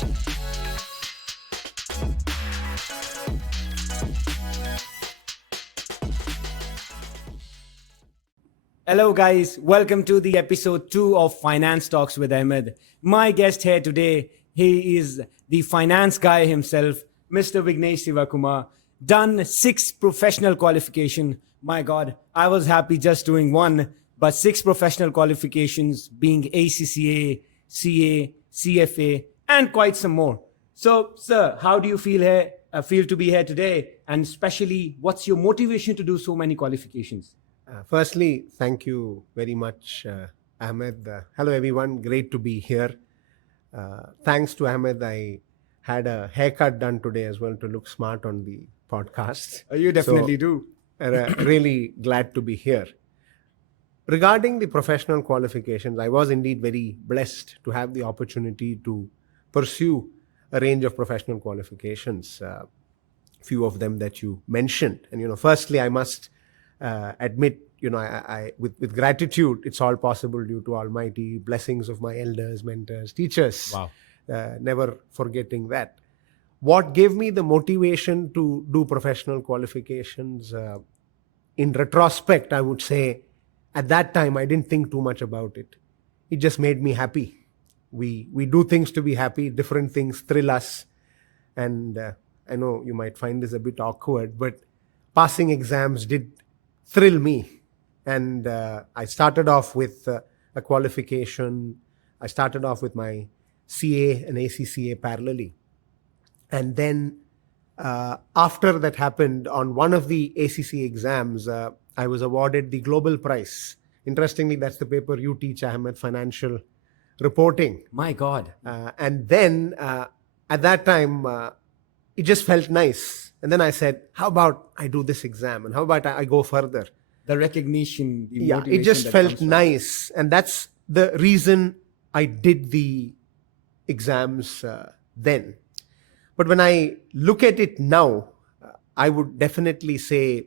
Hello guys, welcome to the episode 2 of Finance Talks with Ahmed. My guest here today, he is the finance guy himself, Mr. Vignesh Sivakumar. Done 6 professional qualification. My God, I was happy just doing one, but 6 professional qualifications being ACCA, CA, CFA, and quite some more. So, sir, how do you feel to be here today? And especially, what's your motivation to do so many qualifications? Firstly, thank you very much, Ahmed. Hello, everyone. Great to be here. Thanks to Ahmed, I had a haircut done today as well to look smart on the podcast. You definitely do. Really glad to be here. Regarding the professional qualifications, I was indeed very blessed to have the opportunity to pursue a range of professional qualifications, few of them that you mentioned. And, firstly, I must admit, I with gratitude, it's all possible due to almighty blessings of my elders, mentors, teachers. Wow. Never forgetting that. What gave me the motivation to do professional qualifications? In retrospect, I would say at that time, I didn't think too much about it. It just made me happy. We do things to be happy. Different things thrill us. And I know you might find this a bit awkward, but passing exams did thrill me. And I started off with a qualification. I started off with my CA and ACCA parallelly. And then after that happened, on one of the ACCA exams, I was awarded the Global Prize. Interestingly, that's the paper you teach, Ahmed, Financial Reporting. My God. And then at that time, it just felt nice. And then I said, how about I do this exam? And how about I go further? The recognition, the Yeah, motivation it just that felt comes from- nice. And that's the reason I did the exams then. But when I look at it now, I would definitely say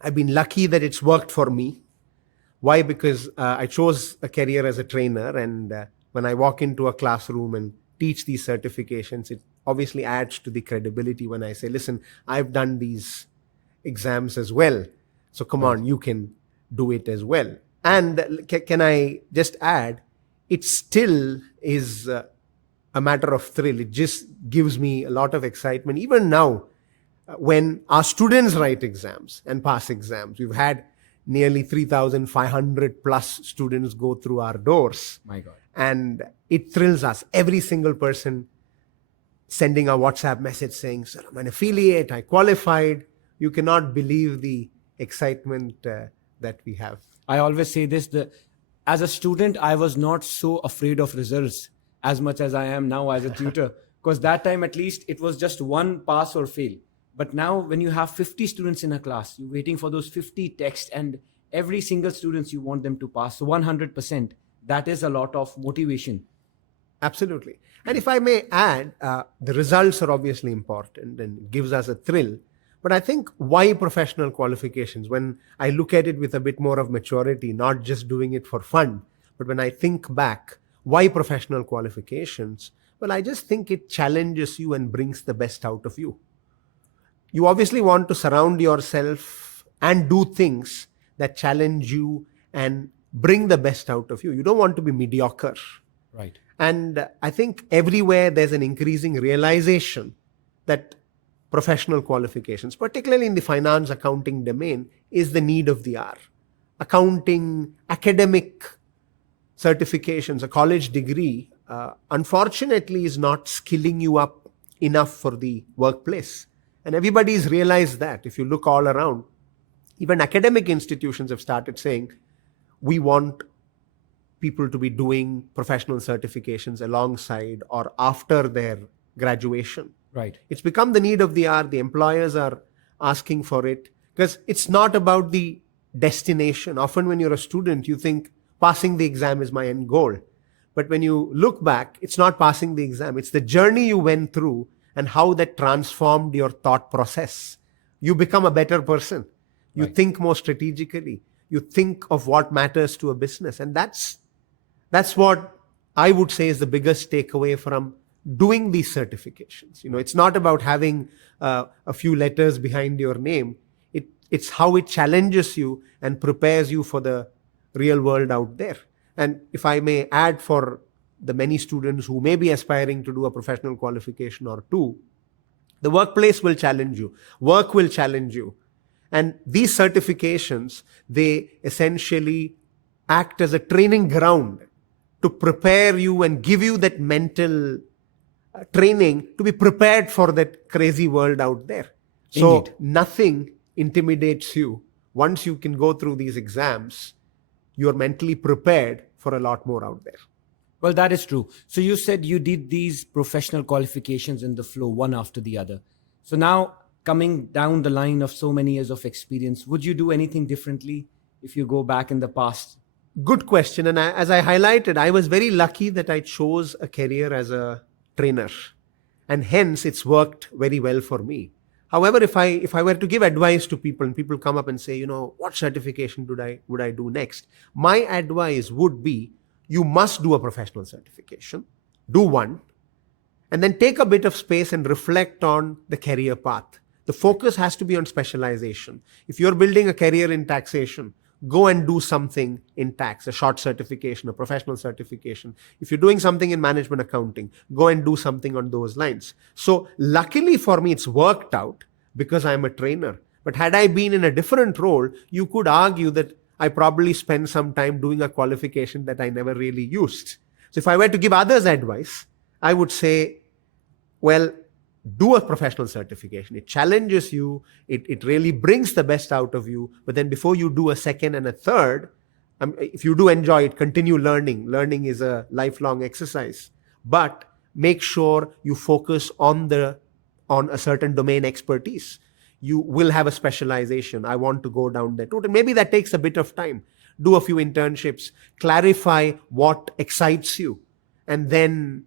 I've been lucky that it's worked for me. Why? Because I chose a career as a trainer. And when I walk into a classroom and teach these certifications, it obviously adds to the credibility when I say, listen, I've done these exams as well. So come on, you can do it as well. And can I just add, it still is a matter of thrill. It just gives me a lot of excitement. Even now, when our students write exams and pass exams, we've had nearly 3,500 plus students go through our doors. My God. And it thrills us. Every single person sending a WhatsApp message saying, sir, I'm an affiliate, I qualified. You cannot believe the excitement that we have. I always say this, as a student, I was not so afraid of results as much as I am now as a tutor. Because that time, at least, it was just one pass or fail. But now when you have 50 students in a class, you're waiting for those 50 texts and every single student you want them to pass. So 100%, that is a lot of motivation. Absolutely. And if I may add, the results are obviously important and gives us a thrill. But I think why professional qualifications? When I look at it with a bit more of maturity, not just doing it for fun, but when I think back, why professional qualifications? Well, I just think it challenges you and brings the best out of you. You obviously want to surround yourself and do things that challenge you and bring the best out of you. You don't want to be mediocre. Right. And I think everywhere there's an increasing realization that professional qualifications, particularly in the finance accounting domain, is the need of the hour. Accounting, academic certifications, a college degree, unfortunately is not skilling you up enough for the workplace. And everybody's realized that. If you look all around, even academic institutions have started saying, we want people to be doing professional certifications alongside or after their graduation. Right. It's become the need of the hour. The employers are asking for it because it's not about the destination. Often when you're a student, you think passing the exam is my end goal. But when you look back, it's not passing the exam. It's the journey you went through and how that transformed your thought process. You become a better person. You Right. think more strategically. You think of what matters to a business. And that's what I would say is the biggest takeaway from doing these certifications. It's not about having a few letters behind your name. It's how it challenges you and prepares you for the real world out there. And if I may add, for the many students who may be aspiring to do a professional qualification or two, the workplace will challenge you, work will challenge you. And these certifications, they essentially act as a training ground to prepare you and give you that mental training to be prepared for that crazy world out there. So Indeed. nothing intimidates you. Once you can go through these exams, you're mentally prepared for a lot more out there. Well, that is true. So you said you did these professional qualifications in the flow, one after the other. So now, coming down the line of so many years of experience, would you do anything differently if you go back in the past? Good question. And as I highlighted, I was very lucky that I chose a career as a trainer. And hence, it's worked very well for me. However, if I were to give advice to people, and people come up and say, what certification would I do next? My advice would be, you must do a professional certification, do one, and then take a bit of space and reflect on the career path. The focus has to be on specialization. If you're building a career in taxation, go and do something in tax, a short certification, a professional certification. If you're doing something in management accounting, go and do something on those lines. So luckily for me, it's worked out because I'm a trainer. But had I been in a different role, you could argue that I probably spent some time doing a qualification that I never really used. So if I were to give others advice, I would say, well, do a professional certification. It challenges you. It really brings the best out of you. But then before you do a second and a third, if you do enjoy it, continue learning. Learning is a lifelong exercise. But make sure you focus on a certain domain expertise. You will have a specialization. I want to go down that route. And maybe that takes a bit of time. Do a few internships, clarify what excites you, and then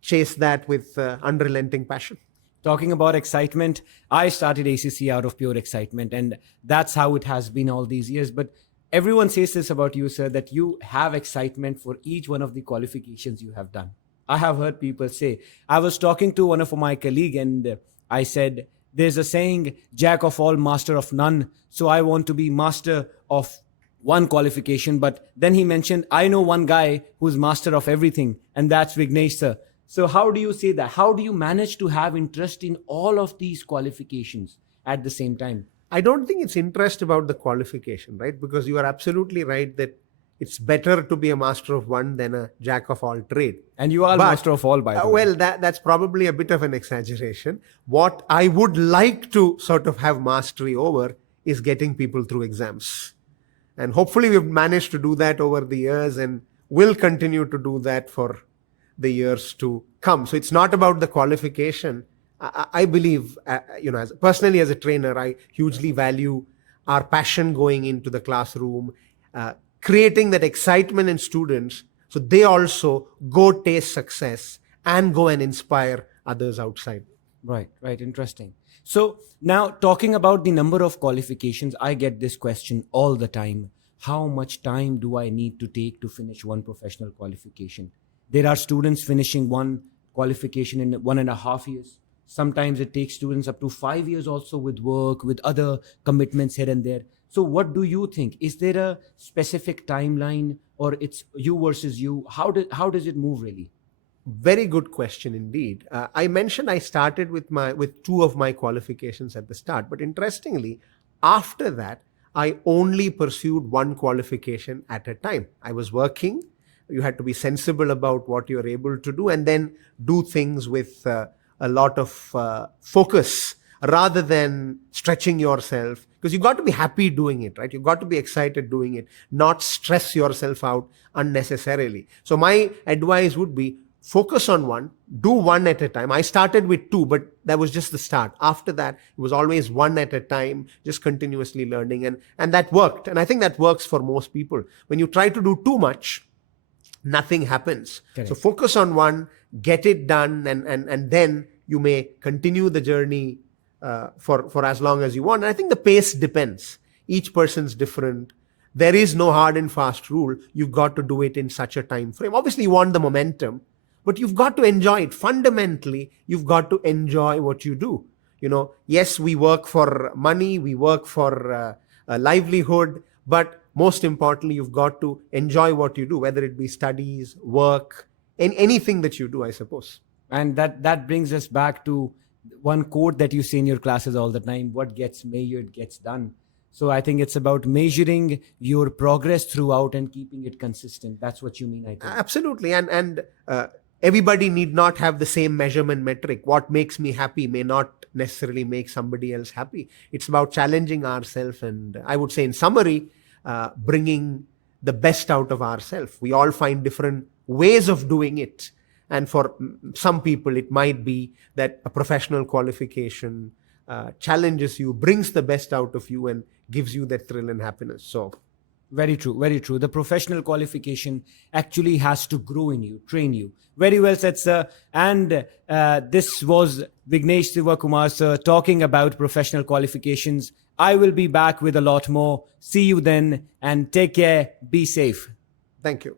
chase that with unrelenting passion. Talking about excitement, I started ACC out of pure excitement, and that's how it has been all these years. But everyone says this about you, sir, that you have excitement for each one of the qualifications you have done. I have heard people say, I was talking to one of my colleagues and I said, there's a saying, jack of all, master of none. So I want to be master of one qualification. But then he mentioned, I know one guy who's master of everything, and that's Vignesh, sir. So how do you say that? How do you manage to have interest in all of these qualifications at the same time? I don't think it's interest about the qualification, right? Because you are absolutely right that it's better to be a master of one than a jack of all trade. And you are master of all, by the way. Well, that's probably a bit of an exaggeration. What I would like to sort of have mastery over is getting people through exams. And hopefully we've managed to do that over the years and will continue to do that for the years to come. So it's not about the qualification. I believe, personally as a trainer, I hugely value our passion going into the classroom, creating that excitement in students so they also go taste success and go and inspire others outside. Right. Interesting. So now, talking about the number of qualifications, I get this question all the time. How much time do I need to take to finish one professional qualification? There are students finishing one qualification in 1.5 years. Sometimes it takes students up to 5 years also, with work, with other commitments here and there. So what do you think? Is there a specific timeline, or it's you versus you? How does it move really? Very good question indeed. I mentioned I started with 2 of my qualifications at the start, but interestingly, after that, I only pursued one qualification at a time. I was working. You had to be sensible about what you're able to do and then do things with a lot of focus rather than stretching yourself, because you've got to be happy doing it, right? You've got to be excited doing it, not stress yourself out unnecessarily. So my advice would be focus on one, do one at a time. I started with 2, but that was just the start. After that, it was always one at a time, just continuously learning. And that worked. And I think that works for most people. When you try to do too much, nothing happens. Correct. So focus on one, get it done, and then you may continue the journey for as long as you want. And I think the pace depends. Each person's different. There is no hard and fast rule. You've got to do it in such a time frame. Obviously, you want the momentum, but you've got to enjoy it. Fundamentally, you've got to enjoy what you do. Yes, we work for money, we work for a livelihood, but most importantly, you've got to enjoy what you do, whether it be studies, work, anything that you do, I suppose. And that brings us back to one quote that you say in your classes all the time: what gets measured gets done. So I think it's about measuring your progress throughout and keeping it consistent. That's what you mean, I think. Absolutely. And everybody need not have the same measurement metric. What makes me happy may not necessarily make somebody else happy. It's about challenging ourselves, and I would say, in summary, bringing the best out of ourselves. We all find different ways of doing it. And for some people, it might be that a professional qualification challenges you, brings the best out of you, and gives you that thrill and happiness. So, very true, very true. The professional qualification actually has to grow in you, train you. Very well said, sir. And this was Vignesh Sivakumar, sir, talking about professional qualifications. I will be back with a lot more. See you then, and take care. Be safe. Thank you.